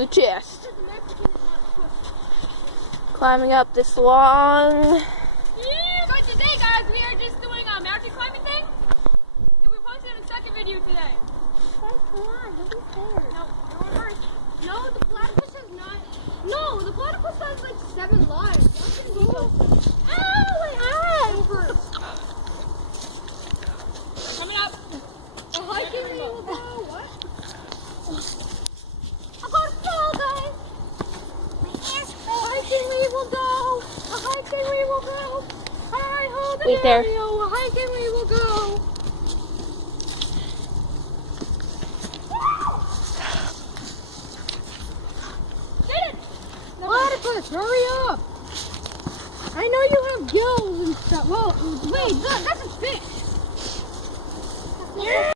the chest. Climbing up this long. So today, guys, we are just doing a mountain climbing thing. And we posted a second video today. Come on, don't be fair. No, you're first. No, the platypus has not. No, the platypus has like 7 lives. Ow, my eye! Coming up. A hiking we will go. What? I'm gonna fall, guys. My ass. A hiking we will go. A hiking we will go. Hi, hold Wait there. A hiking we will go. Get it. Platypus, hurry up! I know you have gills and stuff. Well, wait, that's a